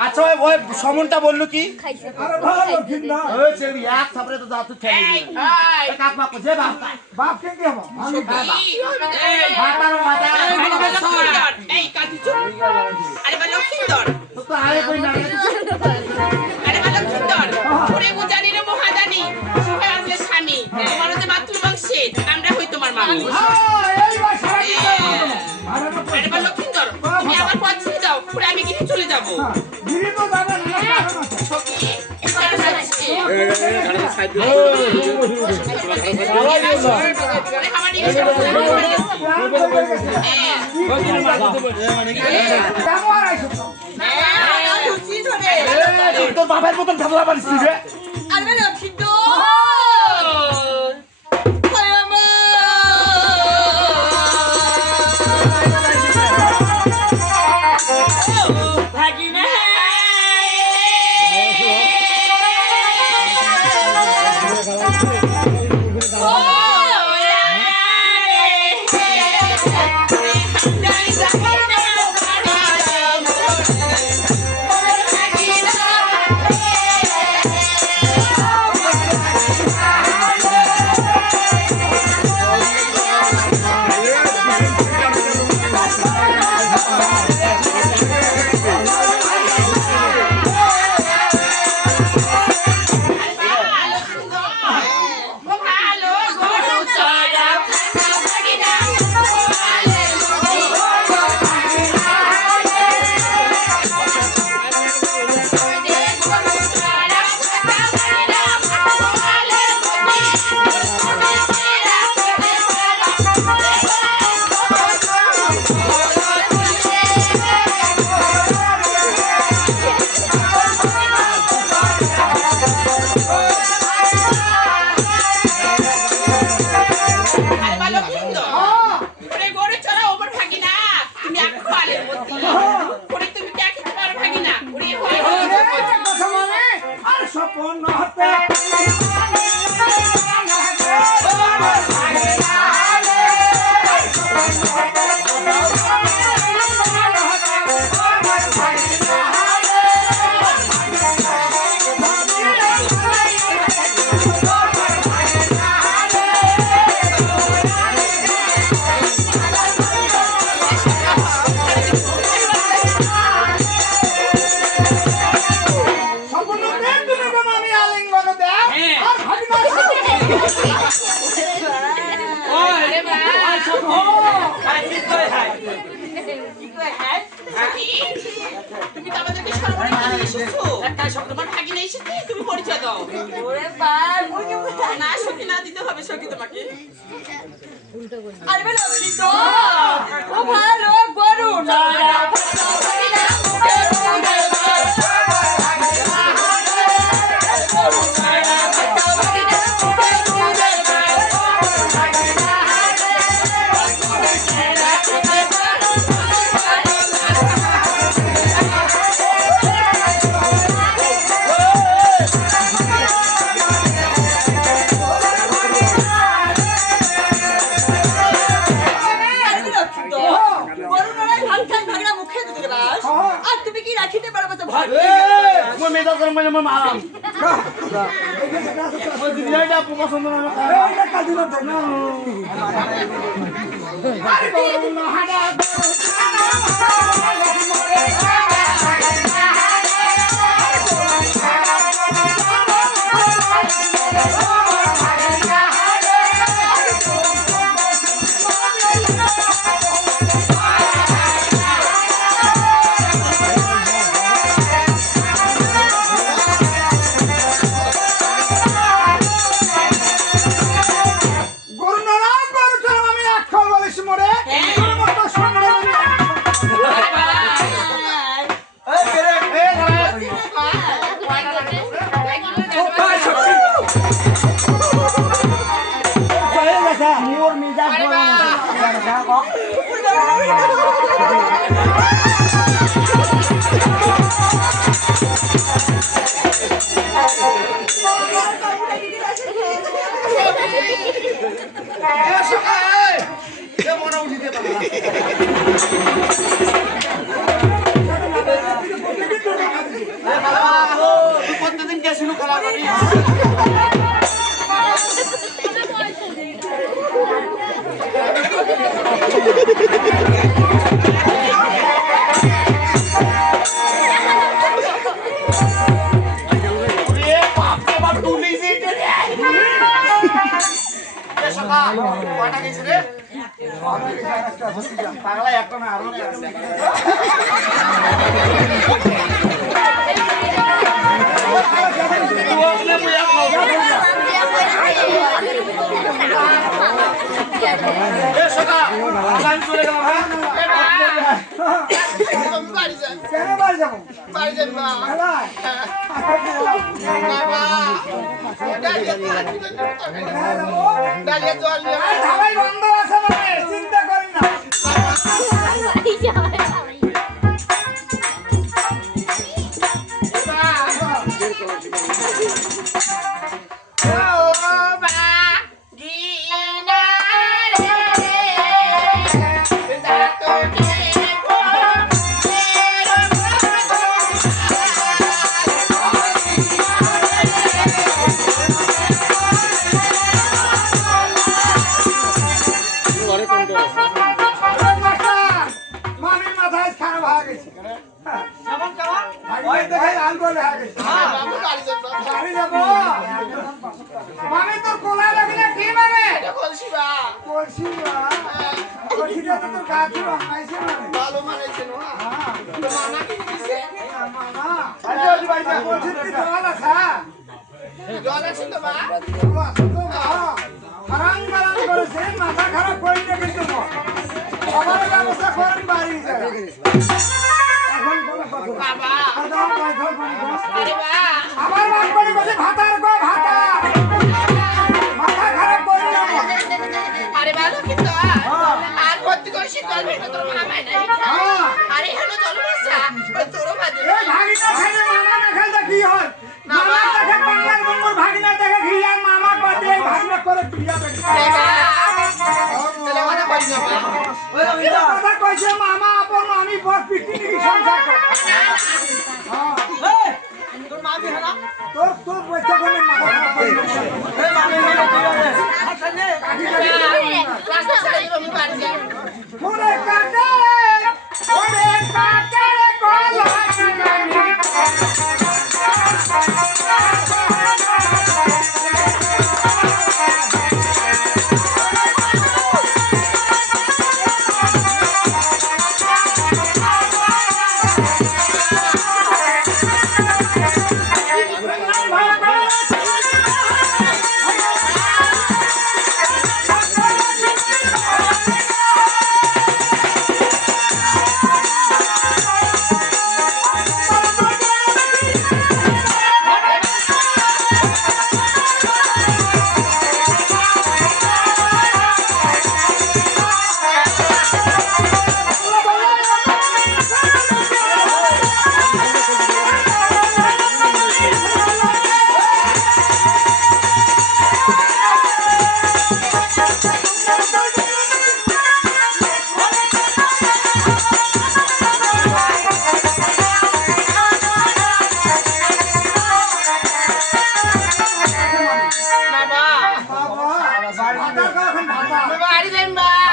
আচ্ছা ওই সমনটা বললো কি আমরা হই তোমার মামি লক্ষ্মীন্দর তুমি আমার পথ ছেড়ে দাও পুরো আমি গিয়ে চলে যাবো তোর বাবার মতন ঝামেলা পারিস রে তুমি পরিচয় দাও না সখী না দিতে হবে সখী তোমাকে Thank you. মনে উঠিতে পারলাম প্রত্যেকদিন গেছিল খেলা করি কয়টা গেছে রে পাগলা একটা না আরো চলে গেলাম কেন বাড়ি যাবো ধাবাই বন্ধ আছে মানে চিন্তা করেন না মামির মাথায় খারাপ হয়ে গেছে মামি তোর কোলা লাগলে কি মানে কলসিটা তোর গাছে বানাইছে মানে ভালো বানাইছে না মানা কি দিছে মানা আরে ওই বাইটা কলসিতে জল আছে জল আছে তো মা হারাম গারাম করেছে মাথা খারাপ করে না কিন্তু সবার ব্যবস্থা করেন বাড়ি যায় এখন বলো বাবা আরে বাবা আমার মাছ করে বসে ভাতার গো ভাতা মাথা খারাপ করে না আরে বাবা কিন্তু আর ভর্তি করে শীতল ভেঙে তোর মামাই নাই আরে এখানে চলো না তোর বাজে এই ভাগিনা ছেলে মামা দেখালটা কি হয় মামা দেখে বাংলার বন্ধুর ভাগিনা দেখে ঘিয়া মামা বাদে এই ভাগিনা করে প্রিয়া দেখে কথা কইছে মামা আপন আমি বড় পিকনিক সংসার কর হ্যাঁ তোর মা বিহারা তোর বচ্চা কোনে মাথা খারাপ করে এই মামা আচ্ছা নে রাস্তা ছেড়ে আমি বাড়ি যাই ওরে কাটে কলা চিনানি বাড়ি যাই বা